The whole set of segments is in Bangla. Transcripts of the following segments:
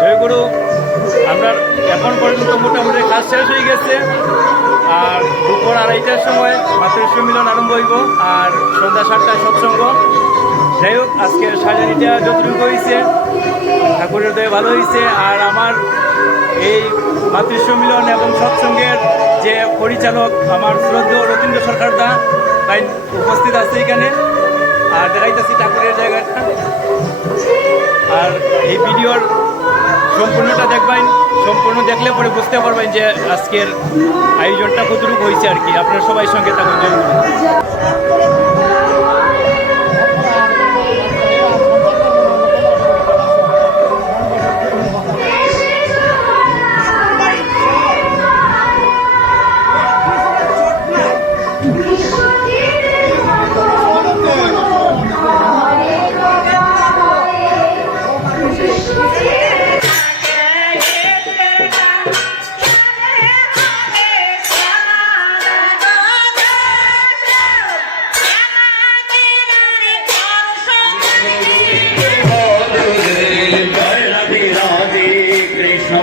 জয়গুরু। আমরা এখন পর্যন্ত মোটামুটি কাজ শেষ হয়ে গেছে, আর দুপুর 2:30টার সময় মাতৃ সম্মিলন আরম্ভ হইব, আর সন্ধ্যা 7টায় সৎসঙ্গ। যাই হোক, আজকের সাজানিটা যতটুকু হয়েছে ঠাকুরের দয়ে ভালো হয়েছে। আর আমার এই মাতৃ সম্মিলন এবং সৎসঙ্গের যে পরিচালক আমার শ্রদ্ধেয় রতীন্দ্র সরকার দা তাই উপস্থিত আছে এখানে, আর দেখাইতেছি ঠাকুরের জায়গাটা। আর এই ভিডিওর সম্পূর্ণটা দেখবেন, সম্পূর্ণ দেখলে পরে বুঝতে পারবেন যে আজকের আয়োজনটা কতটুকু হয়েছে আর কি। আপনার সবাই সঙ্গে থাকুন। জয়গুরু।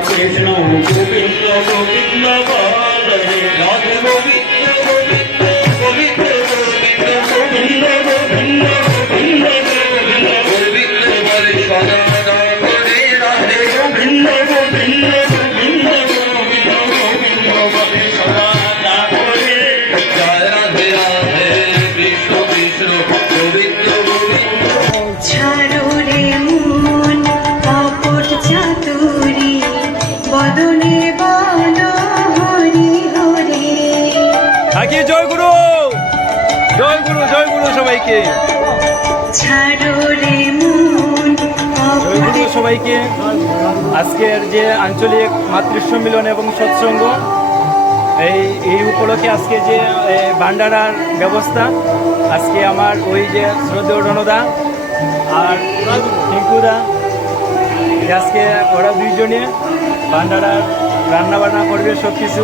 কৃষ্ণ গোবিন্দ গোবিন্দ বলে রাধে গোবিন্দ গোবিন্দ গোবিন্দ গোবিন্দ গোবিন্দ গোবিন্দ গোবিন্দ গোবিন্দ গোবিন্দ বলে সদা সদা করে রাধে গোবিন্দ গোবিন্দ গোবিন্দ গোবিন্দ গোবিন্দ বলে সদা সদা করে জয় রাধে রাধে কৃষ্ণ কৃষ্ণ গোবিন্দ গোবিন্দ। ছাড়ো রে মন অপট চাতুরি বদনে বলো হরি হরি। থাকি। জয়গুরু, জয়গুরু, জয়গুরু সবাইকে। ছাড়ো রে মন জয়গুরু সবাইকে। আজকের যে আঞ্চলিক মাতৃ সম্মিলন এবং সৎসঙ্গ, এই উপলক্ষে আজকে যে ভান্ডারার ব্যবস্থা, আজকে আমার ওই যে শ্রদ্ধেয় রণদা আর টিঙ্কুদা, আজকে ওরা দুইজনে ভান্ডারার রান্না বান্না করবে সব কিছু।